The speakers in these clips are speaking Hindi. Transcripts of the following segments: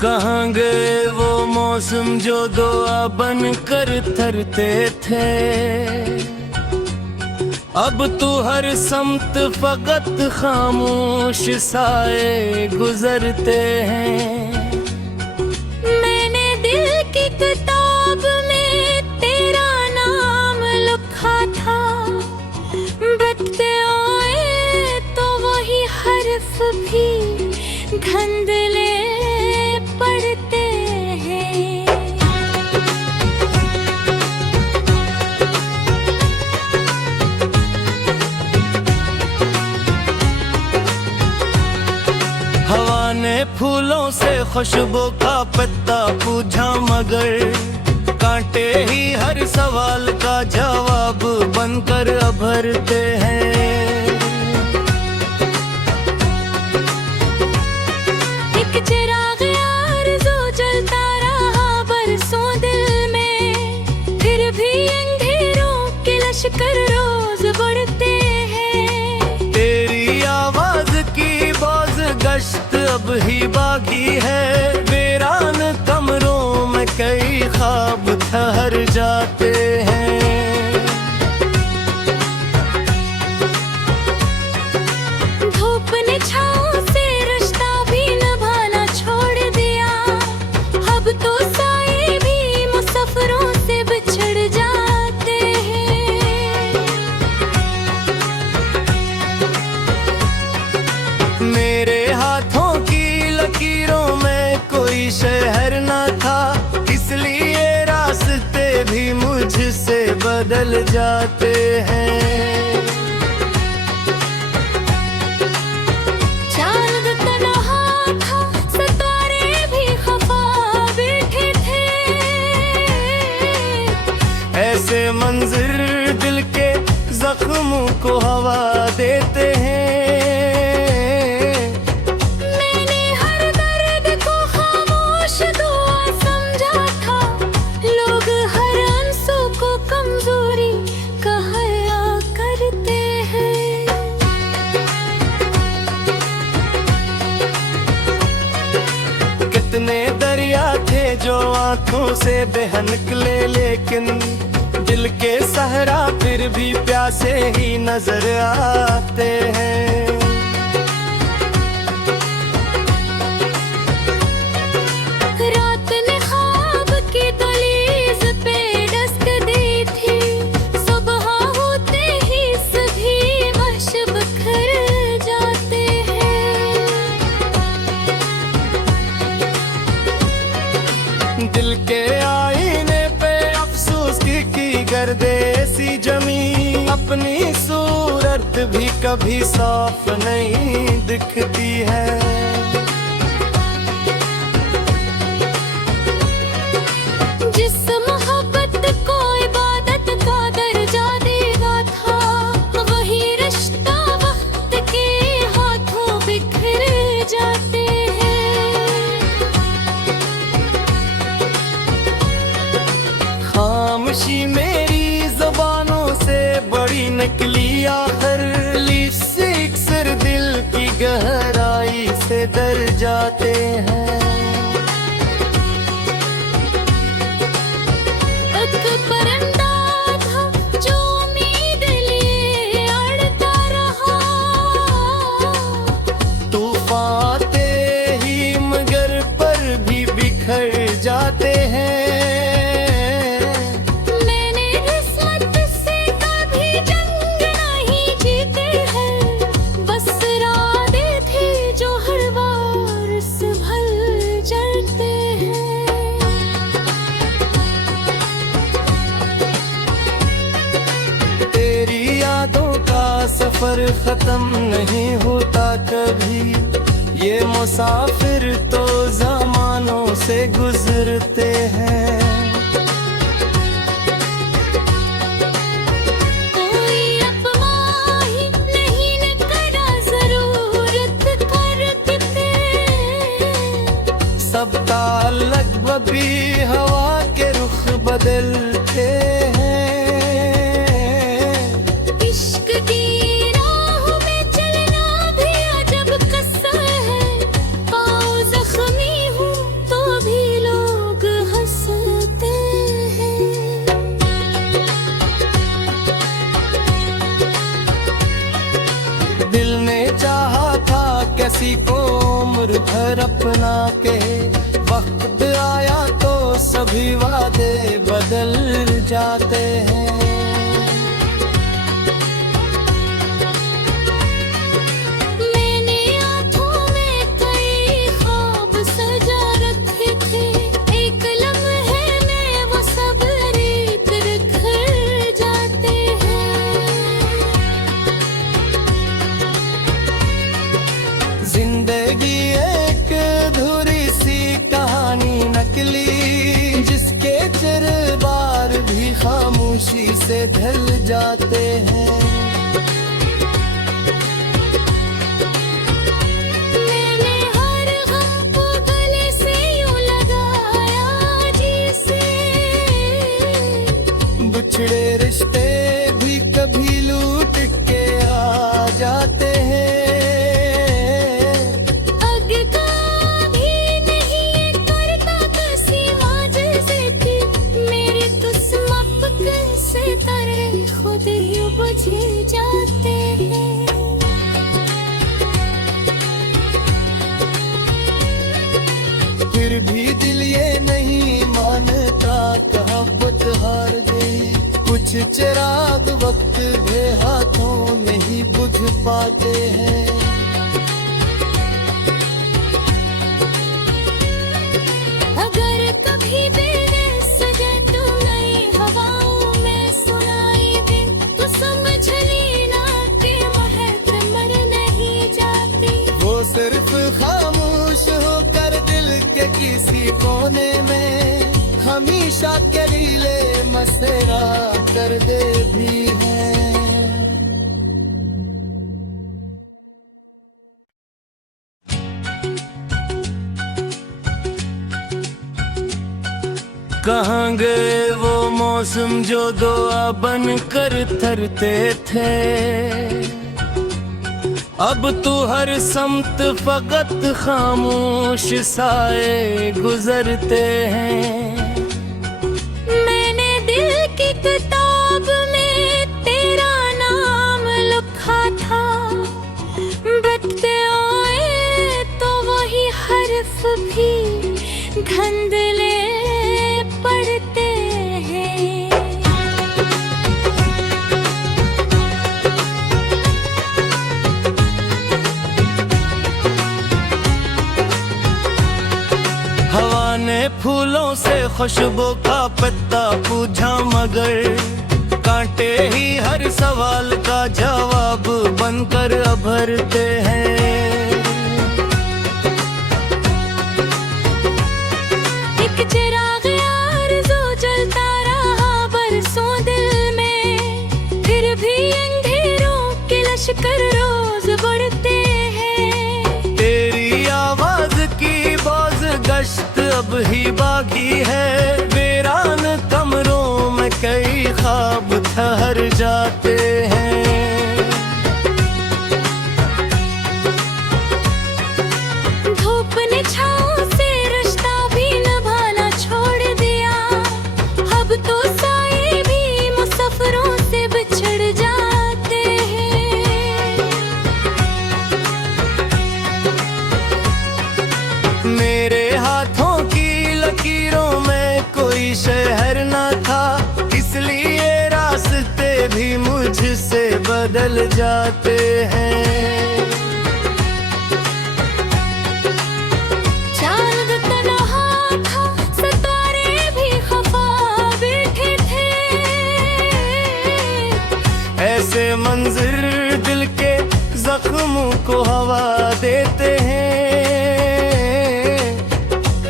कहाँ गए वो मौसम जो दुआ बन कर थरते थे। अब तो हर समत फकत खामोश साए गुजरते हैं। मैंने दिल की किताब में तेरा नाम लिखा था, बदते आए तो वही हर्फ भी धंधले पड़ते हैं। हवा ने फूलों से खुशबू का पत्ता पूछा, मगर कांटे ही हर सवाल का जवाब बनकर अभरते हैं। एक चिराग आरज़ू जलता रहा बरसों दिल में, फिर भी अंधेरों के लश्कर रोज बढ़ते हैं। तेरी आवाज की बाज गश्त अब ही बाकी है। वीरान कमरों में कई ख्वाब ठहर जाते हैं। धूप ने छाँव से रिश्ता भी निभाना छोड़ दिया, अब तो साए भी मुसाफिरों से बिछड़ जाते हैं। मेरे हाथों की लकीरों में कोई शहर न था, इसलिए रास्ते भी मुझसे बदल जाते हैं। चांद तन्हा था, सितारे भी खफा बैठे थे। ऐसे मंजर दिल के जख्मों को हवा देते हैं। मैंने हर दर्द को खामोश दुआ समझा था, लोग हर आंसू को कमजोरी कहया करते हैं। कितने दरिया थे जो आंखों से बह निकले, लेकिन दिल के सहरा फिर भी प्यासे ही नजर आते हैं। रात ने ख्वाब की दहलीज पे डस्क दी थी, सुबह होते ही सभी वश बिखर जाते हैं। दिल के आईने पे अफसोस की गर्दे सी जमी, अपनी सूरत भी कभी साफ नहीं दिखती है। जिस मोहब्बत को इबादत का दर्जा देगा था, वही रिश्ता वक्त के हाथों बिखर जाते हैं। खामोशी मेरी ज़बानों से बड़ी निकली, आखिर लिप्सिक्सर दिल की गहराई से दर जाते हैं। एक परिंदा था जो उम्मीद लिए अड़ता रहा, तूफान आते ही मगर पर भी बिखर जाते हैं। मैंने किस्मत से कभी जंग नहीं जीते हैं, बस इरादे थे जो हर बार संभल जाते हैं। तेरी यादों का सफर खत्म नहीं होता कभी, ये मुसाफिर तो जमानों से गुजरते हैं। कोई अपवाह ही नहीं न करा जरूरत करते थे, सबका लगभग भी हवा के रुख बदलते हैं। इश्क की राह में चलना भी अजब कस्सा है, पाँव जख्मी हूँ दौर भर अपना के, वक्त आया तो सभी वादे बदल जाते हैं। मैंने आँखों में कई ख्वाब सजा रखे थे, एक लम्हे में वो सब रेत बिखर जाते हैं। जिंदगी एक अधूरी सी कहानी नकली, जिसके चरबार भी खामोशी से ढल जाते हैं। मैंने हर गम को गले से यूं लगाया जिसे, बिछड़े रिश्ते भी कभी लूट के आ जाते हैं। अग का भी नहीं करता कसी माजज़े थी, मेरे तुस्मप से तरे खुद ही बुझ जाते हैं। फिर भी दिल ये नहीं मानता कहावत हार दे, कुछ चिराग वक्त के हाथों में ही बुझ पाते हैं। अगर कभी बेरे सजे तू नई हवाओं में सुनाई दे, तो समझ लेना कि महक मर नहीं जाती। वो सिर्फ खामोश होकर दिल के किसी कोने में हमेशा के लिए मसेरा कर दे भी है। कहाँ गए वो मौसम जो दुआ बन कर थरते थे, अब तो हर समत फकत खामोश साए गुजरते हैं। मैंने दिल की किताब में तेरा नाम लिखा था, बचते आए तो वही हर्फ भी धंधले पड़ते हैं। हवा ने फूलों से खुशबू का पत्ता पूछा, मगर कांटे ही हर सवाल का जवाब बनकर उभरते हैं। एक चिराग आरज़ू जलता रहा बरसों दिल में, फिर भी अंधेरों के लश्कर रोज बढ़ते हैं। तेरी आवाज की बोझ गश्त अब ही बाकी है, वीरान कमरों में कई ख्वाब ठहर जाते हैं। धूप ने छाँव से रिश्ता भी निभाना छोड़ दिया, अब तो साए भी मुसाफिरों से बिछड़ जाते हैं। मेरे हाथों की लकीरों में कोई शहर न था, इसलिए रास्ते भी मुझसे बदल जाते हैं। चांद तन्हा था, सितारे भी खफा बैठे थे, ऐसे मंजिर दिल के जख्मों को हवा देते हैं।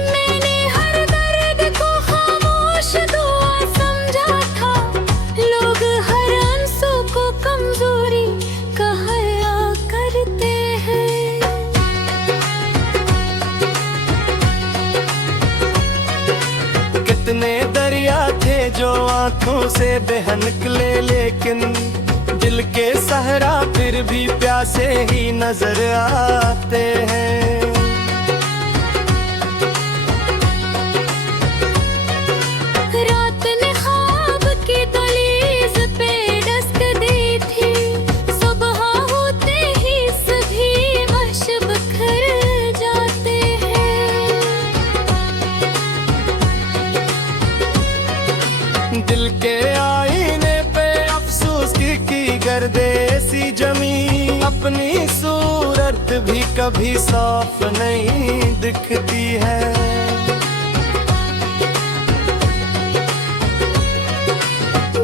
मैंने हर दर्द को खामोश दुआ समझा था, लोग हर आंसू को कमजोरी कहा करते हैं। कितने दरिया थे जो आंखों से बह निकले, लेकिन दिल के सहरा फिर भी प्यासे ही नजर आते हैं। रात ने ख्वाब की दहलीज पे दस्तक दी थी, सुबह होते ही सभी वहश बिखर जाते अपनी सूरत भी कभी साफ नहीं दिखती है।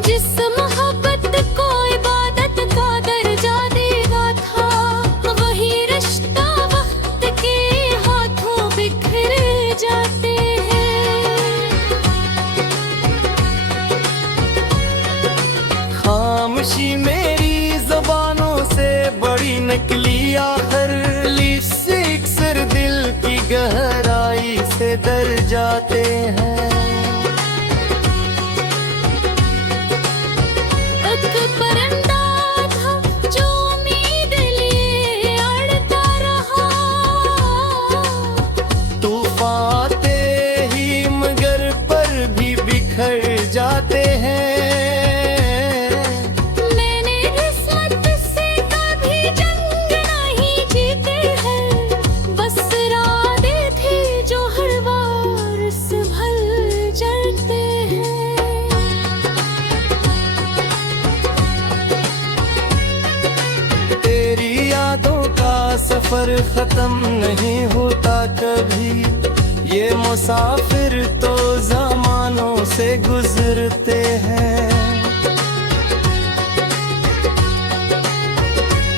जिस मोहब्बत को इबादत का दर्जा देगा था, वही रिश्ता वक्त के हाथों बिखर जाते हैं। खामोशी मेरी ज़बानों से बड़ी निकली, आखिर अक्सर दिल की गहराई से दर जाते हैं। परिंदा था जो उम्मीद लिए अड़ता रहा, तूफान आते ही मगर पर भी बिखर जाते हैं। मैंने किस्मत से कभी जंग नहीं जीते हैं, बस इरादे थे जो हर बार संभल जाते हैं। तेरी यादों का सफर खत्म नहीं होता कभी, ये मुसाफिर तो ज़मानों से गुजरते हैं।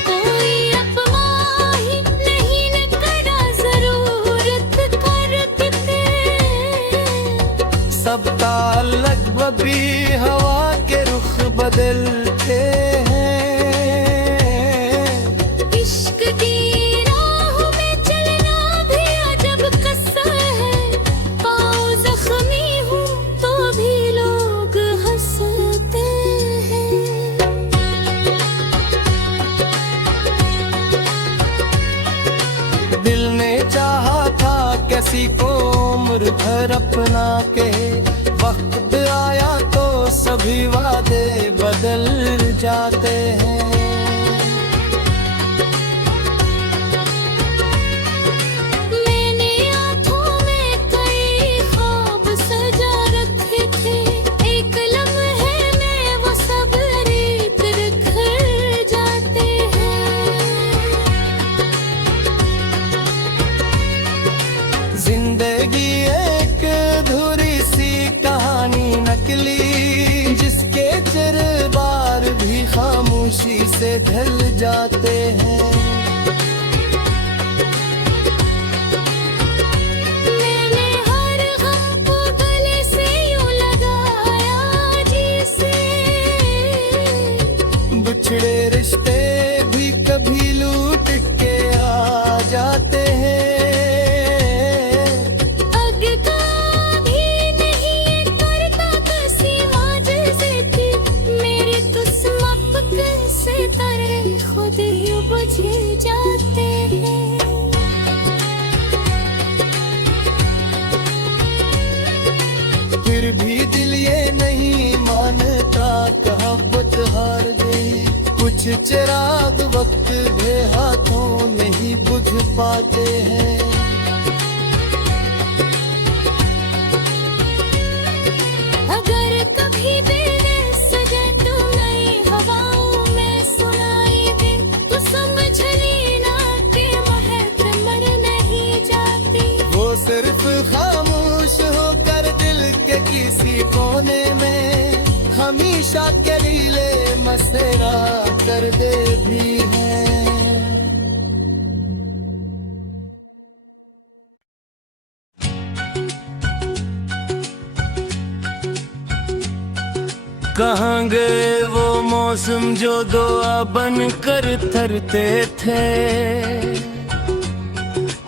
कोई अपना ही नहीं निकला ज़रूरत करते थे, सब ताल्लुक बभी हवा के रुख बदलते हैं। इश्क की राह में चलना भी अजब किस्सा है, पाँव जख्मी हूँ तो भी लोग हंसते हैं। दिल ने चाहा था किसी को उम्र भर अपना के, वक्त आया तो सभी वादे बदल जाते हैं। मैंने आँखों में कई ख्वाब सजा रखे थे, एक लम्हे में वो सब रेत बिखर जाते हैं। जिंदगी एक अधूरी सी कहानी नकली, जिसके चिरबार भी खामोशी से ढल जाते हैं। मैंने हर गम को गले से यूं लगाया जिसे, बिछड़े रिश्ते भी कभी लूट के आ जाते हैं। अग का भी नहीं करता कसी माजिज़े थी, मेरे तुस्मक से तारे खुद ही बुझ जाते हैं। फिर भी दिल ये नहीं मानता कहाँ बुत हार गई, कुछ चिराग वक्त के हाथों में ही बुझ पाते हैं। अगर कभी दिल सजे तो नई हवाओं में सुनाई दे, तो समझ लेना कि महक मर नहीं जाती। वो सिर्फ खामोश होकर दिल के किसी कोने में हमेशा के लिए मसरा कर दे भी है। कहाँ गए वो मौसम जो दुआ बन कर थरते थे,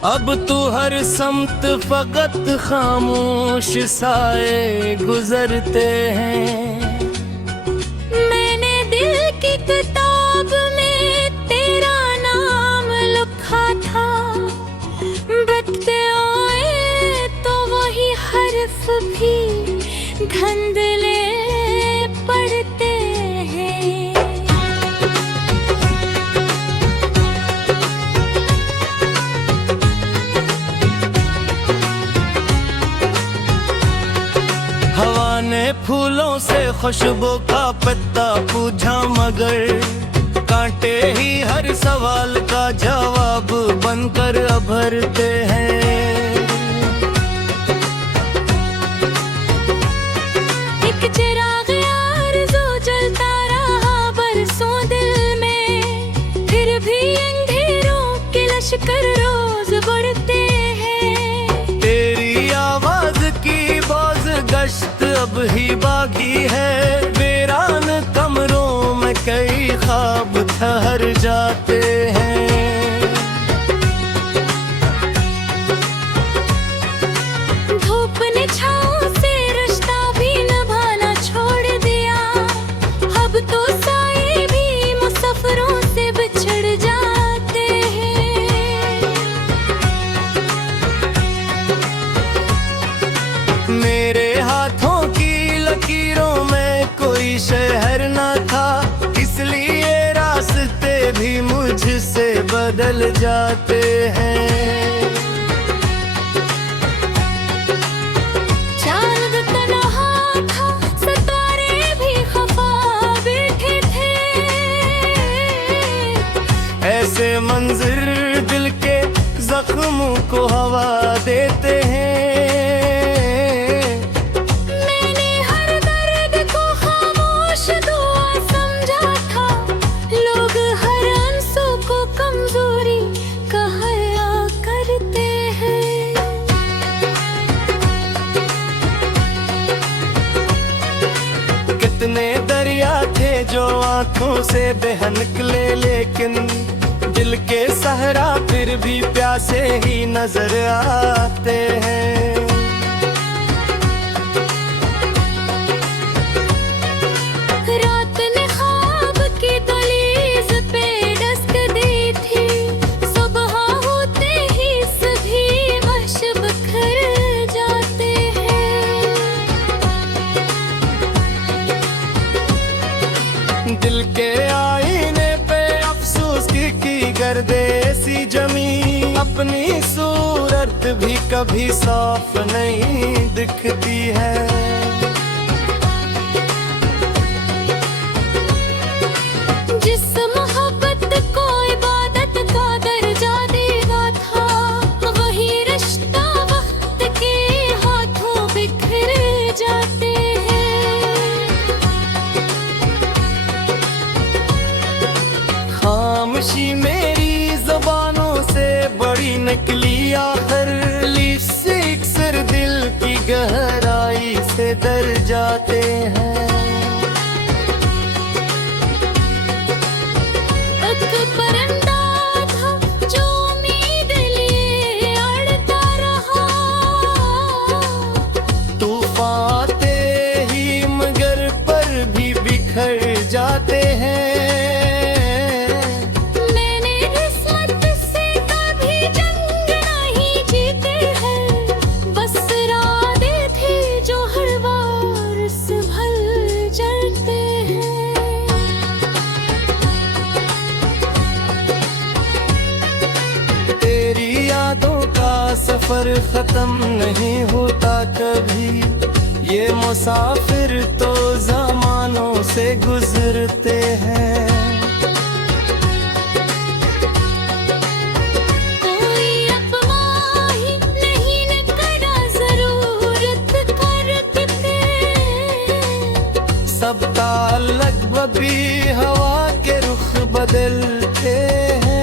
अब तू हर समत फकत खामोश साए गुजरते हैं। मैंने दिल की किताब में तेरा नाम लिखा था, बटते आए तो वही हर्फ भी धंधले पड़ते हैं। फूलों से खुशबू का पत्ता पूछा मगर कांटे ही हर सवाल का जवाब बनकर उभरते हैं। एक चिराग आरज़ू जलता रहा बरसों दिल में, फिर भी अंधेरों के लश्कर रोज बढ़ते हैं। तेरी आवाज की बाज गश्त अब ही बाकी है, वीरान कमरों में कई ख्वाब ठहर जाते हैं। धूप ने छाँव से रिश्ता भी निभाना छोड़ दिया, अब तो साए भी मुसाफिरों से बिछड़ जाते हैं। मेरे हाथों की लकीरों में कोई शहर न था, इसलिए रास्ते भी मुझसे बदल जाते हैं। चांद तन्हा था, सितारे भी खफा बैठे थे। ऐसे मंजर दिल के जख्मों को हवा देते हैं। मैंने हर दर्द को खामोश दुआ समझा था, लोग हर आंसू को कमजोरी कहा करते हैं। कितने दरिया थे जो आंखों से बह निकले, लेकिन दिल के सहरा फिर भी प्यासे ही नजर आते हैं। रात ने ख्वाब की दहलीज पे डस्क दी थी, सुबह होते ही सभी वहश बिखर जाते हैं। दिल के आईने पे अफसोस की गर्दे सी जमी, अपनी सूरत भी कभी साफ नहीं दिखती है। जिस मोहब्बत को इबादत का दर्जा देगा था, वही रिश्ता वक्त के हाथों बिखर जाते हैं। खामोशी मेरी ज़बानों से बड़ी निकली, आखिर लिप्सिक्सर दिल की गहराई से दर जाते हैं। एक परिंदा था जो उम्मीद लिए अड़ता रहा, तूफान आते ही मगर पर भी बिखर जाते हैं। मैंने किस्मत से कभी जंग नहीं जीते हैं, बस इरादे थे जो हर बार संभल जाते हैं। तेरी यादों का सफर खत्म नहीं होता कभी, ये मुसाफिर तो जमानों से गुजरते हैं। कोई अपना ही नहीं निकला जरूरत करते, सबका लगभग भी हवा के रुख बदलते हैं।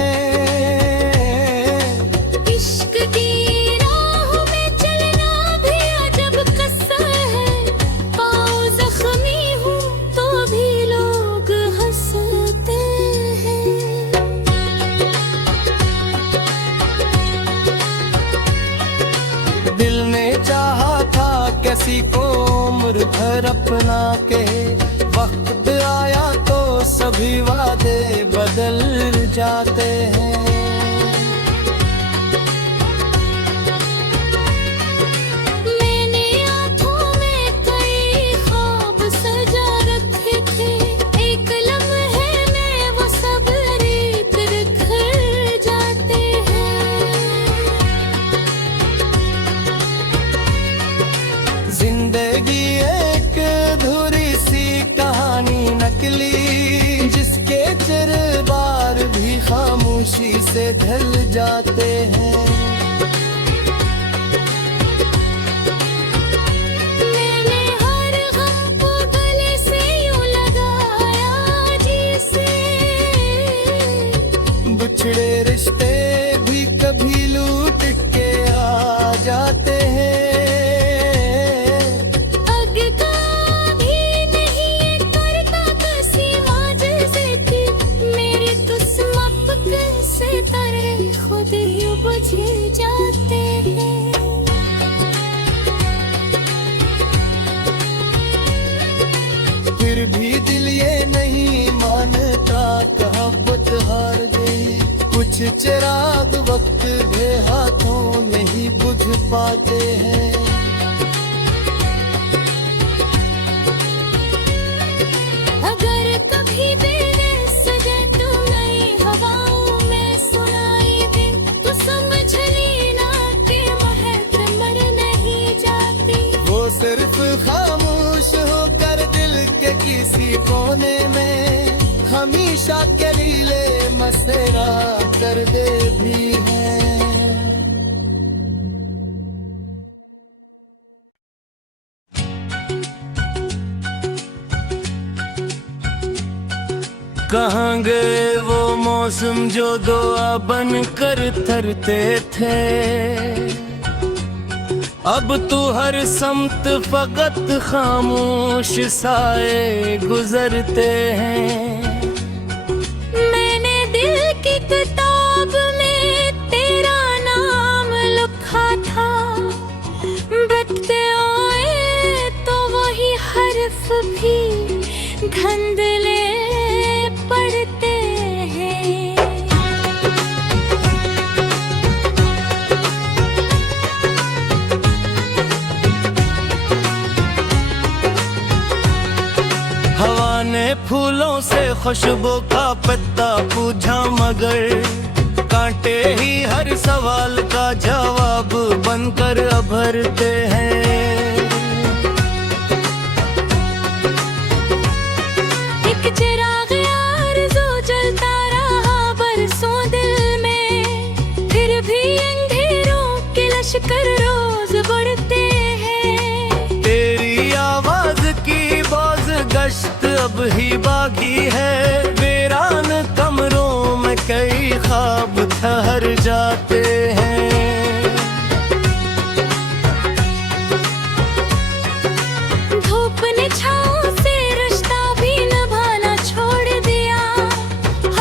इश्क की राह में चलना भी अजब किस्सा है, पाँव जख्मी हूँ तो भी लोग हंसते हैं। दिल ने चाहा था किसी को उम्र भर अपना के, वक्त आया तो सभी वादे बदल जाते हैं। मैंने आँखों में कई ख्वाब सजा रखे थे, एक लम्हे में वो सब रेत बिखर जाते हैं। जिंदगी एक अधूरी सी कहानी नकली, जिसके चिर खामोशी से ढल जाते हैं। मैंने हर गम को गले से यूं लगाया जिसे बिछड़े रिश्ते भी कभी लूट के आ जाते हैं। आगे का भी नहीं करता कसी माजज़े थी मेरे दुश्मन कैसे तारे खुद ही बुझ जाते हैं। फिर भी दिल ये नहीं मानता कहावत हार गई। कुछ चिराग वक्त के हाथों में ही बुझ पाते हैं। अगर कभी बेरे सजे तू नई हवाओं में सुनाई दे तो समझ लेना कि महक मर नहीं जाती। वो सिर्फ खामोश होकर दिल के किसी कोने में हमेशा के लीले मसेरा कर दे भी है। कहाँ गए वो मौसम जो दुआ बन कर थरते थे। अब तो हर समत फकत खामोश साए गुजरते हैं। मैंने दिल की किताब में तेरा नाम लिखा था। बटते आए तो वही हर्फ भी धंधले पड़ते हैं। हवा ने फूलों से खुशबू का पत्ता पूछा मगर कांटे ही हर सवाल का जवाब बनकर उभरते हैं। एक चिराग आरज़ू जलता रहा बरसों दिल में। फिर भी अंधेरों के लश्कर रोज बढ़ते हैं। तेरी आवाज की बाज गश्त अब ही बाकी है। वीरान कमरों में कई ख्वाब ठहर जाते हैं। धूप ने छाँव से रिश्ता भी निभाना छोड़ दिया।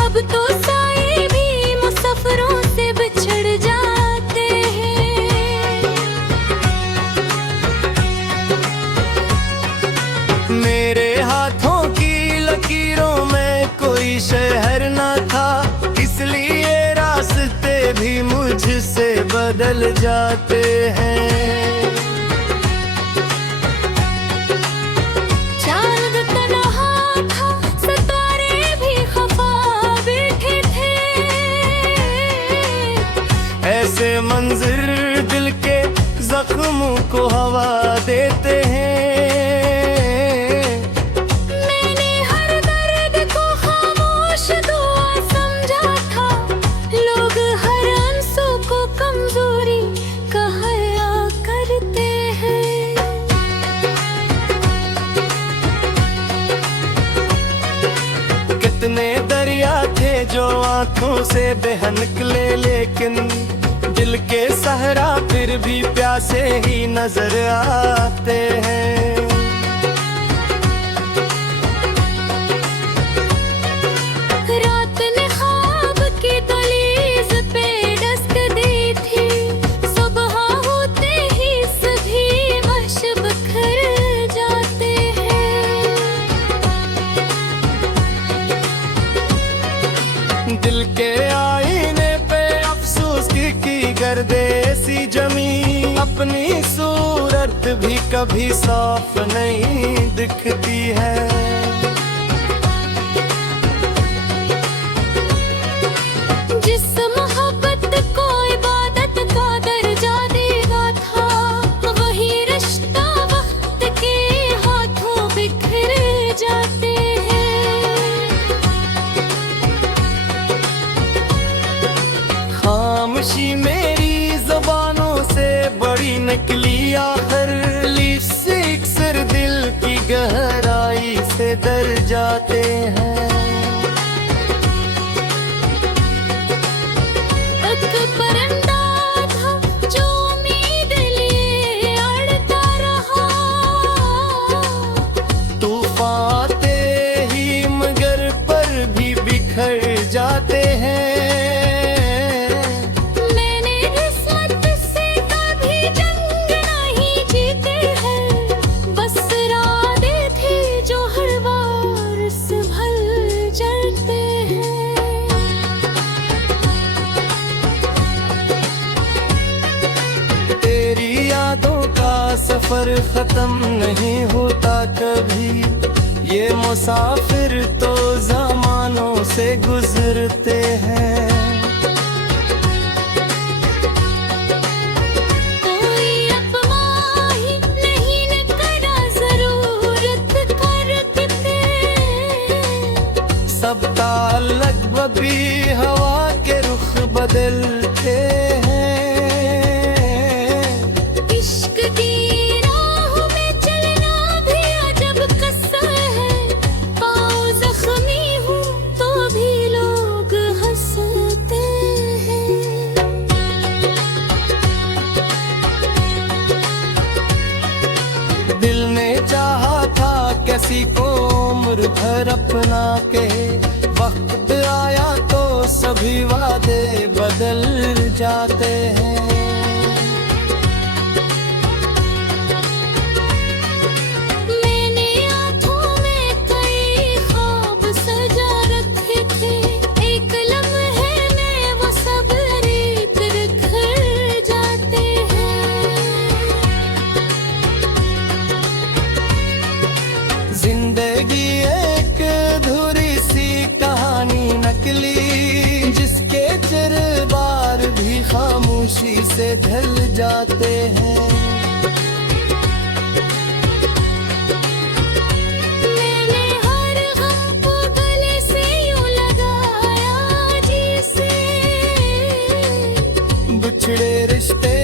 अब तो साए भी मुसाफिरों से बिछड़ जाते हैं। मेरे हाथों की लकीरों में कोई शहर न था। इसलिए रास्ते भी मुझसे बदल जाते हैं। चांद तन्हा था सितारे भी खफा बैठे थे। ऐसे मंजिर दिल के जख्मों को हवा देते हैं। मैंने हर दर्द को खामोश दुआ समझा था। लोग हर आंसू को कमजोरी कहा करते हैं। कितने दरिया थे जो आंखों से बह निकले लेकिन दिल के सहरा फिर भी प्यासे ही नजर आते हैं। रात ने ख्वाब की दहलीज पे डस्क दी थी। सुबह होते ही सभी वहश बिखर जाते हैं। दिल के आईने पे अफसोस की गर्देसी जमी। अपनी सूरत भी कभी साफ नहीं दिखती है। जिस मोहब्बत को इबादत का दर्जा देगा था वही रिश्ता वक्त के हाथों बिखर जाते हैं। खामोशी मेरी ज़बानों से बड़ी निकली आखिर, लिप्सिक्सर दिल की गहराई से दर जाते हैं। एक परिंदा था जो उम्मीद लिए अड़ता रहा, तूफान आते ही मगर पर भी बिखर जाते हैं। मैंने किस्मत से कभी जंग नहीं जीते हैं, बस इरादे थे जो हर बार संभल जाते हैं। तेरी यादों का सफर खत्म नहीं होता कभी, ये मुसाफिर तो ज़मानों से गुजरते हैं। कोई अपमान ही नहीं न करा ज़रूरत करते थे, सब ताल्लुक बभी हवा के रुख बदलते हैं। इश्क की राह में चलना भी अजब कस्सा है, पाँव जख्मी हूँ तो भी लोग हंसते हैं। दिल ने चाहा था किसी को उम्र भर अपना के, वक्त आया तो सभी वादे बदल जाते हैं। मैंने आँखों में कई ख्वाब सजा रखे थे, एक लम्हे में वो सब रेत बिखर जाते हैं। जिंदगी एक अधूरी सी कहानी नकली, जिसके चिरबार भी खामोशी से ढल जाते हैं। मैंने हर गम को गले से यूं लगाया जिसे, बिछड़े रिश्ते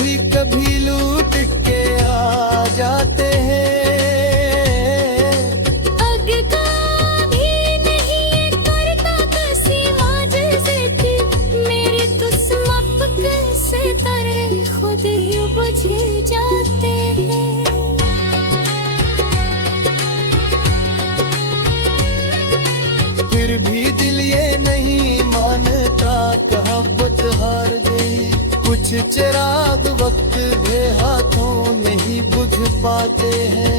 भी कभी लूट के आ जाते हैं। आगे का भी नहीं ये करता कसी माजिज़ थी, मेरे तो समपक से तारे खुद ही बुझ जाते हैं। फिर भी दिल ये नहीं मानता कहावत हार गई, कुछ चिराग वक्त के हाथों में ही बुझ पाते हैं।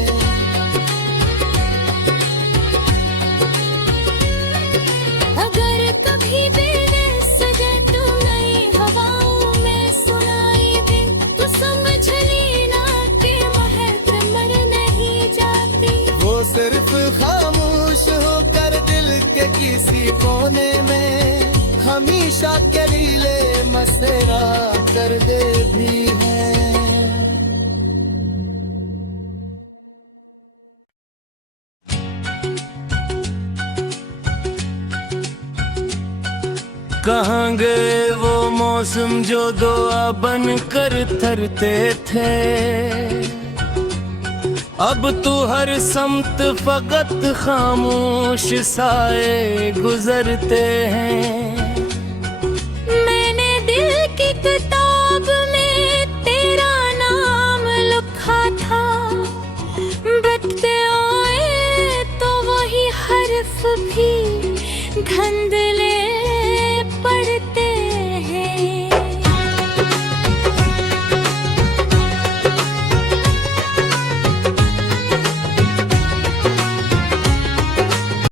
अगर कभी दिल सजे तो नई हवाओं में सुनाई दे, तो समझ लेना कि महक मर नहीं जाती। वो सिर्फ खामोश होकर दिल के किसी कोने में हमेशा के लिए मसरा कर दे भी है। कहाँ गए वो मौसम जो दुआ बन कर थरते थे, अब तो हर समत फकत खामोश साए गुजरते हैं। मैंने दिल की किताब में तेरा नाम लिखा था, बटते आए तो वही हर्फ भी धुंधले